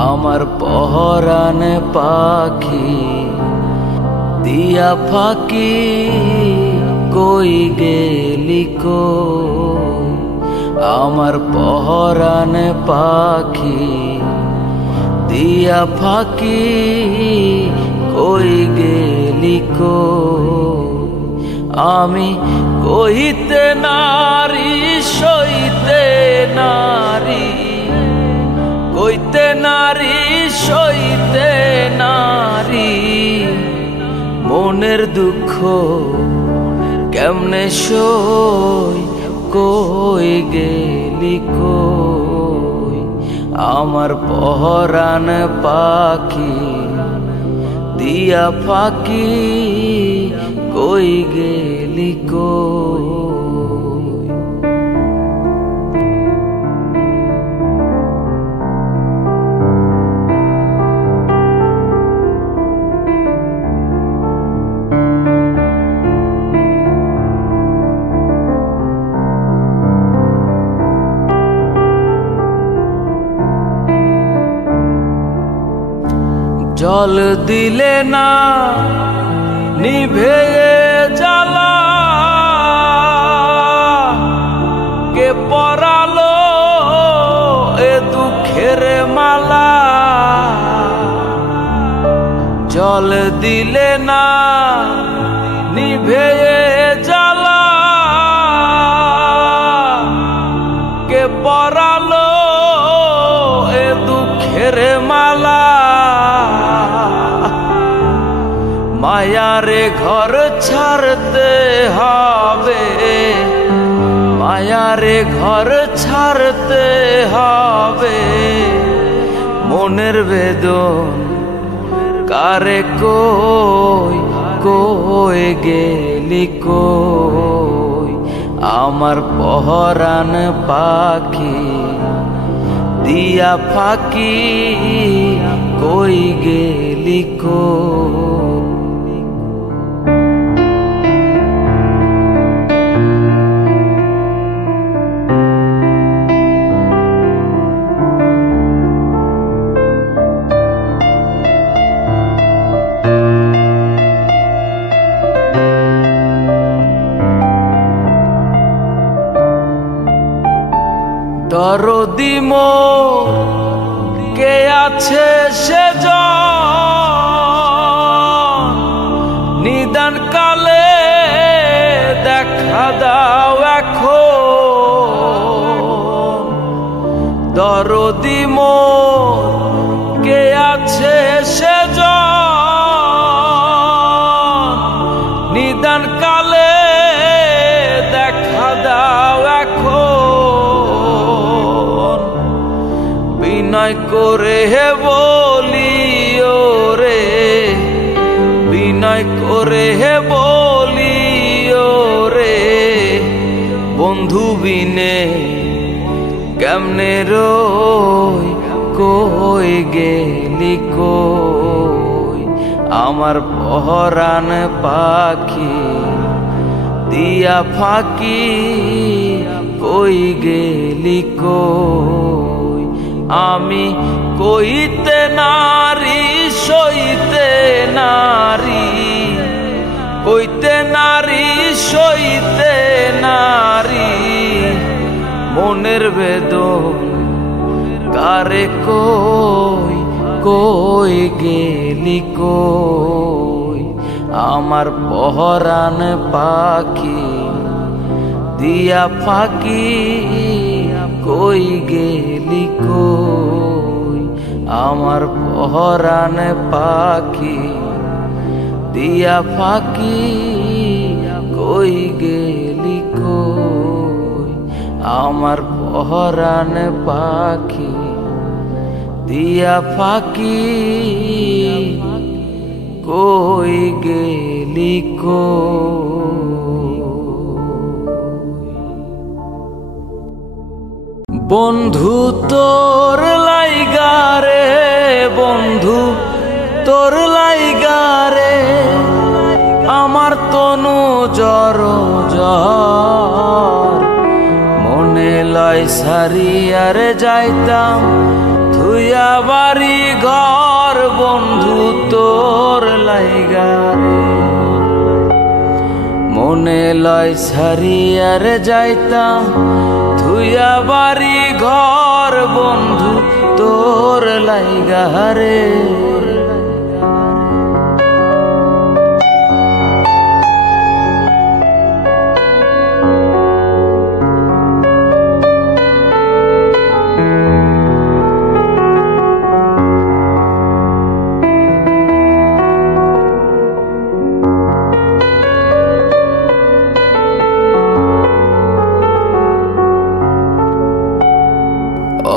আমার পহরানে পাখি দিয়া ফাঁকি কই গেলি কই। আমার পহরানে পাখি দিয়া ফাঁকি কই গেলি কই। আমি কইতে নারী সইতে নারী, কইতে নারী সইতে নারী, মনের দুঃখ কেমনে সই কই গেলি কই। আমার পহরান পাখি দিয়া ফাঁকি কই গেলি কই। জল দিলে না নিভে জ্বালা, কে পরালো এ দুঃখের মালা। জল দিলে না নিভে জ্বালা, কে পরালো এ দুঃখের মালা। মায়ারে ঘর ছাড়তে হবে, মায়ারে ঘর ছাড়তে হবে, মনের বেদন কারে কই কই গেলি কই। আমার পহরান পাখি দিয়া ফাঁকি কই গেলি কই। দরদি মোর কে আছে সেজন, নিদান কালে দেখা দাও এখন। দরদি মোর কে আছে সেজন, নিদান কালে দেখা দাও এখন। বিনয় করে হে বলি ওরে, বিনয় করে হে বলি ওরে, বন্ধু বিনে কেমনে রই কই গেলি কই। আমার পহরান পাখি দিয়া ফাঁকি কই গেলি কই। আমি কইতে নারী সইতে নারী, কইতে নারী সইতে নারী, মনের বেদন কারে কই কই গেলি কই। আমার পহরান পাখি দিয়া ফাঁকি কই গেলি কই। আমার পহরান পাখি দিয়া ফাঁকি কই গেলি কই। আমার পহরান পাখি দিয়া ফাঁকি কই গেলি কই। বন্ধু তোর লাইগারে, বন্ধু তোর লাইগারে, আমার তনু জর জর। মনে লয় সারিয়ারে যাইতাম থুইয়া থুইয়া বাড়ি ঘর বন্ধু তোর লাইগা রে। মনে লয় সারিয়ার যাইতাম থুইয়া বাড়ি ঘর বন্ধু তোর লাইগা রে।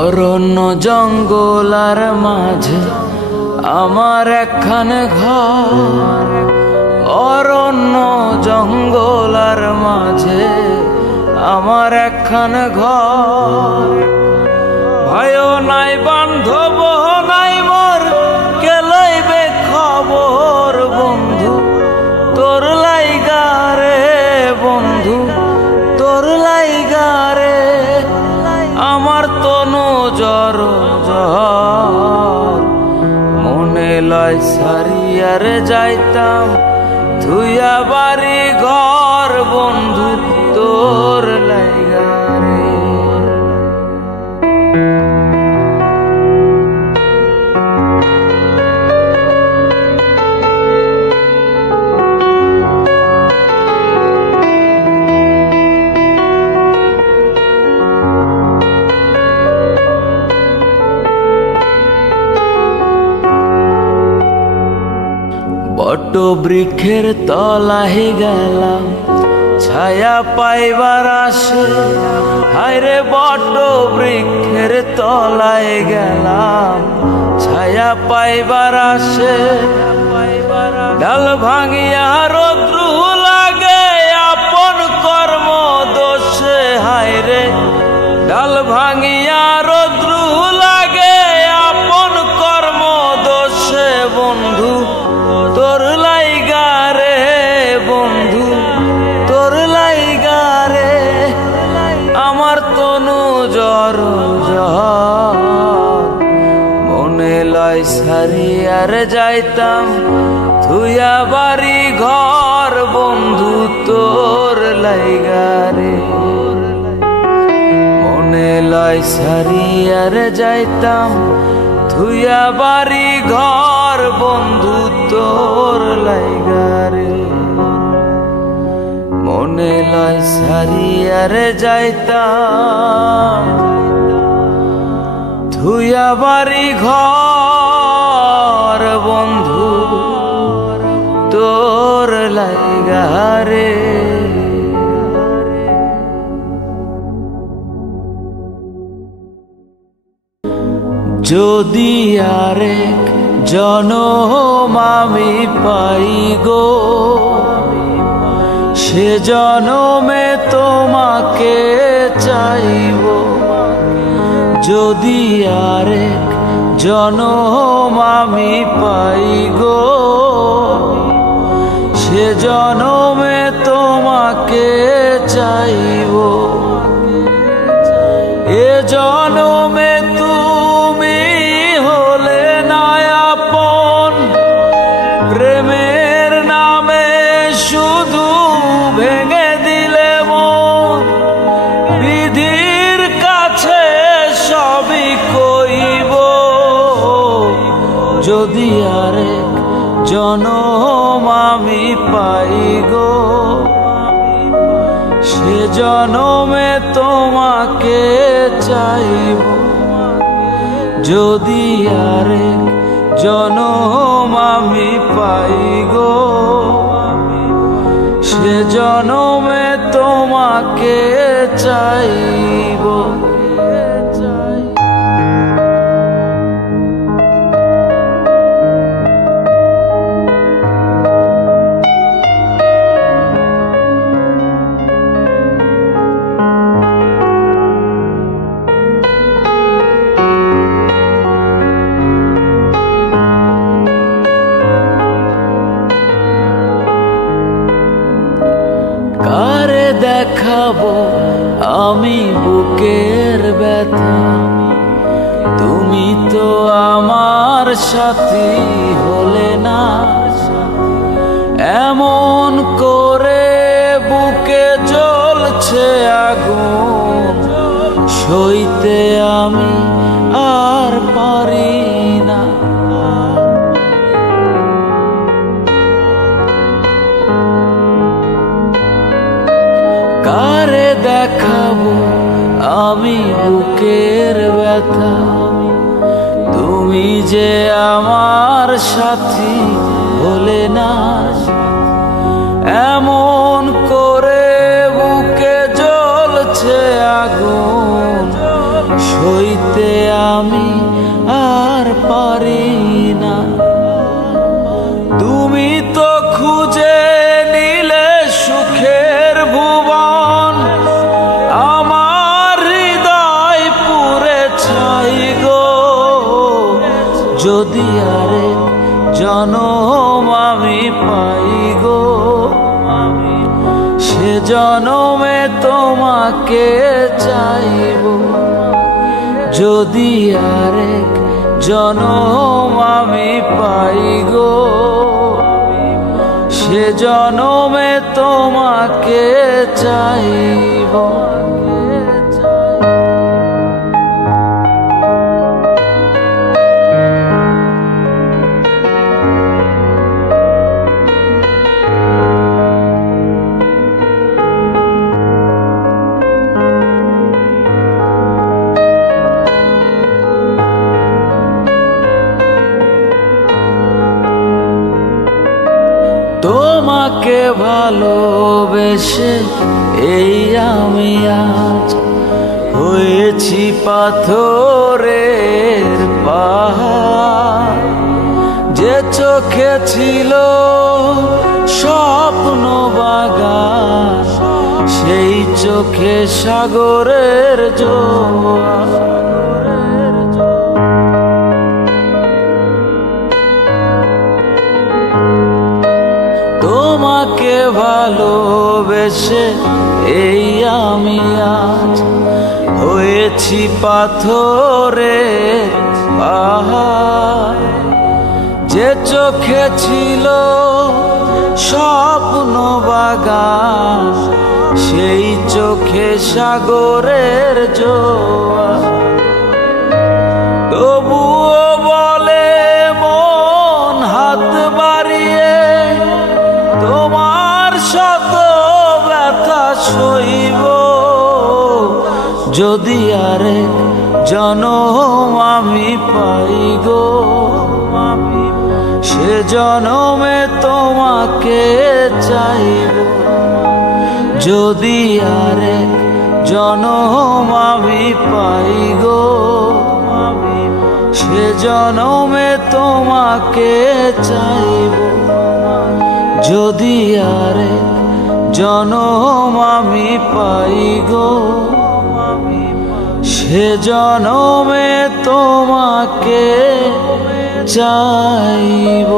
অরণ্য জঙ্গলার মাঝে আমার একখান ঘর, অরণ্য জঙ্গলার মাঝে আমার একখান ঘর। ভয়ও নাই বান্ধব নাই মোর, কে লইবে খবর বন্ধু তোর লাইগা রে। বন্ধু তোর লাইগা রে। আমার তনু জ্বর জ্বর, মনে লয় সারিয়ার যাইতাম থুইয়া বাড়ি ঘর বন্ধু তোর লাইগা রে। বট বৃক্ষের তলায় গেলাম ছায়া পাইবার আসে। হায়রে বট বৃক্ষের তলায় গেলাম ছায়া পাইবার আসে। ডাল ভাঙিয়া রৌদ্র লাগে আপন কর্ম দোষে। হায়রে ডাল ভাঙিয়া রৌদ্র লাগে আপন কর্ম দোষে। বন্ধু তোর লাইগা রে। বন্ধু তোর লাইগা রে। আমার তনু জ্বর জ্বর, মনে লয় সারিয়ার যাইতাম থুইয়া বাড়ি ঘর বন্ধু তোর লাইগা রে। মনে লয় সারিয়ার যাইতাম থুইয়া বাড়ি ঘর বন্ধু তোর লাইগা রে। মনে লয় সারিয়ার যাইতাম থুইয়া বাড়ি ঘর বন্ধু তোর লাইগা রে। যদি আরেক জনম আমি পাই গো, সে জনমে তোমাকে চাইব। যদি আরেক জনম আমি পাই গো, সে জনমে তোমাকে চাইব। এ জনমে তুমি হলে না আপন, প্রেমের নামে শুধু ভেঙে দিলে মন। বিধির কাছে সবই কইব, যদি আরেক জনম আমি পাই গো, সে জনমে তোমাকে চাইব। যদি আরেক জনম আমি পাই গো, সে জনমে তোমাকে চাইব। কারে দেখাবো আমি বুকের ব্যথা, তুমি তো আমার সাথী হলে না, এমন করে বুকে জ্বলছে আগুন, সইতে আমি আর পারি না। কারে দেখাবো আমি বুকের ব্যথা, তুমি যে আমার সাথী হলে না, এমন করে বুকে জ্বলছে আগুন, সইতে আমি আর পারি না। তুমি তো খুঁজে নিলে সুখের ভুবন, আমার হৃদয় পুরে ছাই গো। যদি আরেক জনম আমি পাই গো, সে জনমে তোমাকে চাইব। যদি আরেক জনম আমি পাই গো, সে জনমে তোমাকে চাইব। তোমাকে ভালোবেসে এই আমি আজ হয়েছি পাথরের পাহাড়। যে চোখে ছিল স্বপ্ন বাগান, সেই চোখে সাগরের জোয়ার। তোমাকে ভালোবেসে এই আমি আজ হয়েছি পাথরের পাহাড়। যে চোখে ছিল স্বপ্ন বাগান, সেই চোখে সাগরের জোয়ার। তবুও বলে মন হাত বাড়িয়ে, তোমার শত ব্যথা সইব। যদি আরেক জনম আমি পাই গো, সে জনমে তোমাকে চাইব। যদি আরেক জনম আমি পাই গো, সে জনমে তোমাকে চাইব। যদি আরেক জনম আমি পাই গো, সে জনমে তোমাকে চাইব।